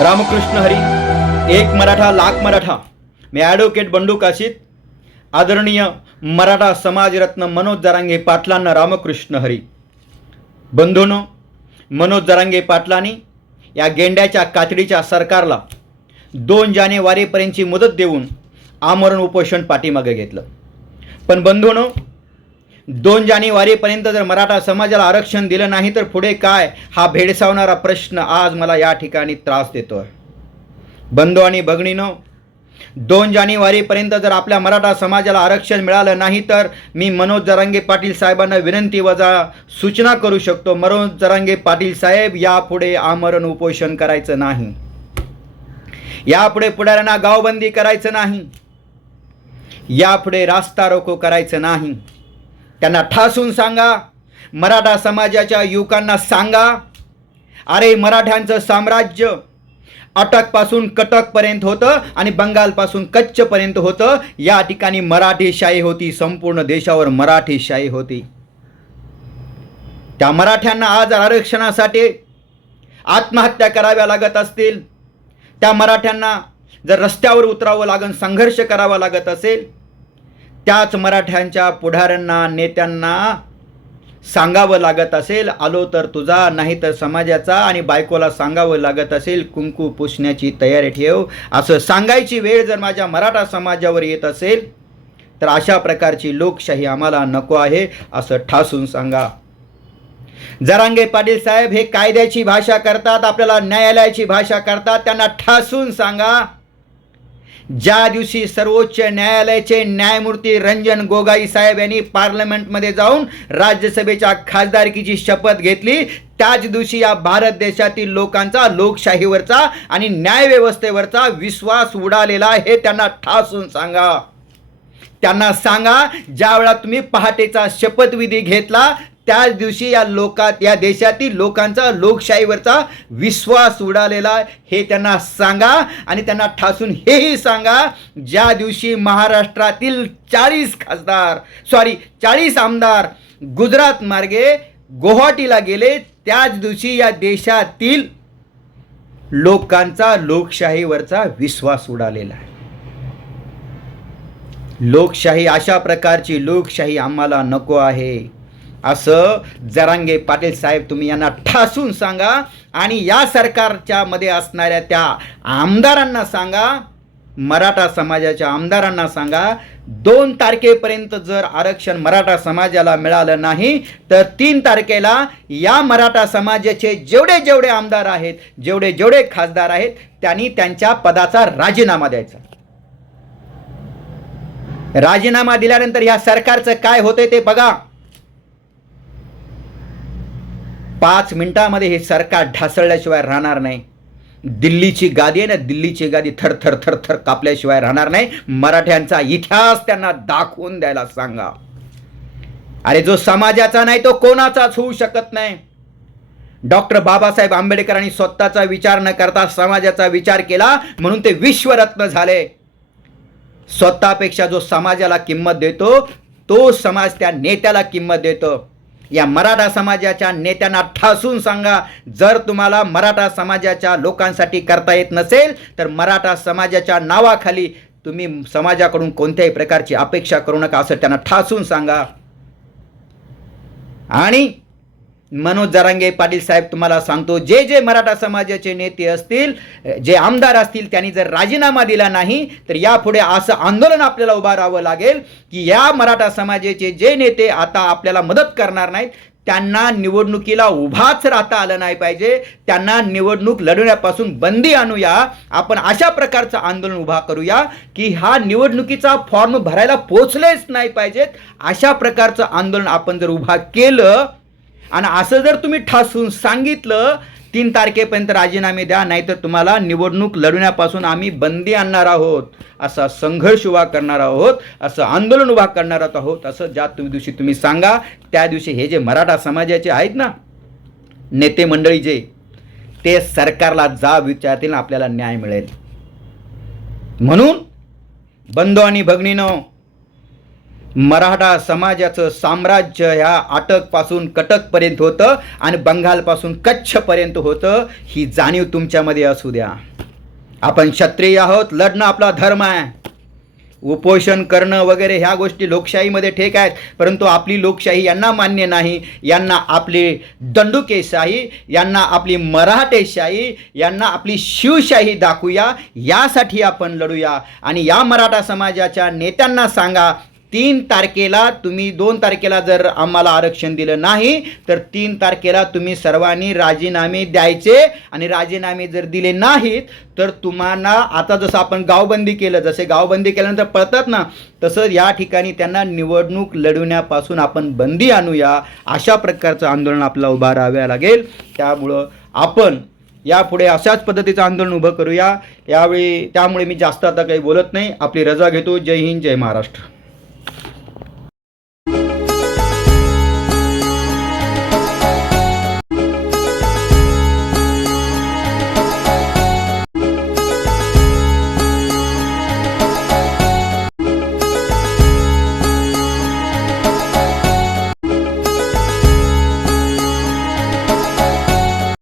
रामकृष्ण हरी. एक मराठा लाख मराठा. मी ॲडव्होकेट बंडू काशीत. आदरणीय मराठा समाजरत्न मनोज जरांगे पाटलांना रामकृष्ण हरी. बंधूंनो, मनोज जरांगे पाटलांनी या गेंड्याच्या कातडीच्या सरकारला 2 जानेवारीपर्यंतची मुदत देऊन आमरण उपोषण पाठीमागे घेतलं. पण बंधूंनो, 2 जानेवारीपर्यंत जर मराठा समाजाला आरक्षण दिलं नाही तर पुढे काय, हा भेडसावणारा प्रश्न आज मला या ठिकाणी त्रास देतोय. बंधू आणि भगिनींनो, 2 जानेवारीपर्यंत जर आपल्या मराठा समाजाला आरक्षण मिळालं नाही तर मी मनोज जरांगे पाटील साहेबांना विनंती वजा सूचना करू शकतो. मनोज जरांगे पाटील साहेब, यापुढे आमरण उपोषण करायचं नाही. यापुढे पुढाऱ्यांना गावबंदी करायचं नाही. यापुढे रास्ता रोको करायचं नाही. त्यांना ठासून सांगा, मराठा समाजाच्या युवकांना सांगा, अरे मराठ्यांचं साम्राज्य अटकपासून कटकपर्यंत होतं आणि बंगालपासून कच्छपर्यंत होतं. या ठिकाणी मराठीशाही होती, संपूर्ण देशावर मराठीशाही होती. त्या मराठ्यांना आज आरक्षणासाठी आत्महत्या कराव्या लागत असतील, त्या मराठ्यांना जर रस्त्यावर उतरावं लागेल, संघर्ष करावा लागत असेल, त्याच मराठ्यांच्या पुढाऱ्यांना नेत्यांना सांगावं लागत असेल, आलो तर तुझा नाही तर समाजाचा, आणि बायकोला सांगावं लागत असेल, कुंकू पुसण्याची तयारी ठेव, असं सांगायची वेळ जर माझ्या मराठा समाजावर येत असेल तर अशा प्रकारची लोकशाही आम्हाला नको आहे, असं ठासून सांगा. जरांगे पाटील साहेब हे कायद्याची भाषा करतात, आपल्याला न्यायालयाची भाषा करतात. त्यांना ठासून सांगा, ज्या दिवशी सर्वोच्च न्यायालयाचे न्यायमूर्ती रंजन गोगोई साहेब यांनी पार्लमेंटमध्ये जाऊन राज्यसभेच्या खासदारकीची शपथ घेतली, त्याच दिवशी या भारत देशातील लोकांचा लोकशाहीवरचा आणि न्यायव्यवस्थेवरचा विश्वास उडालेला आहे. त्यांना ठासून सांगा. त्यांना सांगा, ज्या वेळा तुम्ही पहाटेचा शपथविधी घेतला त्याच दिवशी या देशातील लोकांचा लोकशाहीवरचा विश्वास उडालेला, हे त्यांना सांगा. आणि त्यांना ठासून हेही सांगा, ज्या दिवशी महाराष्ट्रातील 40 आमदार गुजरात मार्गे गुवाहाटीला गेले, त्याच दिवशी या देशातील लोकांचा लोकशाहीवरचा विश्वास उडालेला आहे. लोकशाही, अशा प्रकारची लोकशाही आम्हाला नको आहे, असं जरांगे पाटील साहेब तुम्ही यांना ठासून सांगा. आणि या सरकारच्या मध्ये असणाऱ्या त्या आमदारांना सांगा, मराठा समाजाच्या आमदारांना सांगा, 2 तारखेपर्यंत जर आरक्षण मराठा समाजाला मिळालं नाही तर 3 तारखेला या मराठा समाजाचे जेवढे आमदार आहेत, जेवढे खासदार आहेत, त्यांनी त्यांच्या पदाचा राजीनामा द्यायचा. राजीनामा दिल्यानंतर ह्या सरकारचं काय होतंय ते बघा. 5 मिनिटांमध्ये हे सरकार ढासळल्याशिवाय राहणार नाही. दिल्लीची गादी आहे ना, दिल्लीची गादी थर थर कापल्याशिवाय राहणार नाही. मराठ्यांचा इतिहास त्यांना दाखवून द्यायला सांगा. अरे जो समाजाचा नाही तो कोणाचाच होऊ शकत नाही. डॉक्टर बाबासाहेब आंबेडकरांनी स्वतःचा विचार न करता समाजाचा विचार केला म्हणून ते विश्वरत्न झाले. स्वतःपेक्षा जो समाजाला किंमत देतो तो समाज त्या नेत्याला किंमत देतो. या मराठा समाजाच्या नेत्यांना ठासून सांगा, जर तुम्हाला मराठा समाजाच्या लोकांसाठी करता येत नसेल तर मराठा समाजाच्या नावाखाली तुम्ही समाजाकडून कोणत्याही प्रकारची अपेक्षा करू नका, असं त्यांना ठासून सांगा. आणि मनोज जरांगे पाटील साहेब तुम्हाला सांगतो, जे मराठा समाजाचे नेते असतील, जे आमदार असतील, त्यांनी जर राजीनामा दिला नाही तर यापुढे असं आंदोलन आपल्याला उभारावं लागेल की या मराठा समाजाचे जे नेते आता आपल्याला मदत करणार नाहीत त्यांना निवडणुकीला उभाच राहता आलं नाही पाहिजे. त्यांना निवडणूक लढवण्यापासून बंदी आणूया. आपण अशा प्रकारचं आंदोलन उभा करूया की हा निवडणुकीचा फॉर्म भरायला पोचलेच नाही पाहिजेत. अशा प्रकारचं आंदोलन आपण जर उभा केलं आणि असं जर तुम्ही ठासून सांगितलं, 3 तारखेपर्यंत राजीनामे द्या, नाहीतर तुम्हाला निवडणूक लढवण्यापासून आम्ही बंदी आणणार आहोत, असा संघर्ष उभा करणार आहोत, असं आंदोलन उभा करणार आहोत, असं ज्या दिवशी तुम्ही सांगा, त्या दिवशी हे जे मराठा समाजाचे आहेत ना नेते मंडळी, जे ते सरकारला जा विचारतील, आपल्याला न्याय मिळेल. म्हणून बंधू आणि भगिनींनो, मराठा समाजाचं साम्राज्य ह्या अटकपासून कटकपर्यंत होतं आणि बंगालपासून कच्छपर्यंत होतं, ही जाणीव तुमच्यामध्ये असू द्या. आपण क्षत्रिय आहोत, लढणं आपला धर्म आहे. उपोषण करणं वगैरे ह्या गोष्टी लोकशाहीमध्ये ठीक आहेत, परंतु आपली लोकशाही यांना मान्य नाही. यांना आपली दंडुकेशाही, यांना आपली मराठेशाही, यांना आपली शिवशाही दाखवूया. यासाठी आपण लढूया. आणि या मराठा समाजाच्या नेत्यांना सांगा, 3 तारखेला तुम्ही 2 तारखेला जर आम्हाला आरक्षण दिलं नाही तर 3 तारखेला तुम्ही सर्वांनी राजीनामे द्यायचे. आणि राजीनामे जर दिले नाहीत तर तुम्हाला आता जसं आपण गावबंदी केलं, जसे गावबंदी केल्यानंतर पळतात ना, तसं या ठिकाणी त्यांना निवडणूक लढवण्यापासून आपण बंदी आणूया. अशा प्रकारचं आंदोलन आपल्याला उभा राहावं लागेल. त्यामुळं आपण यापुढे अशाच पद्धतीचं आंदोलन उभं करूया. त्यामुळे मी जास्त आता काही बोलत नाही. आपली रजा घेतो. जय हिंद, जय महाराष्ट्र.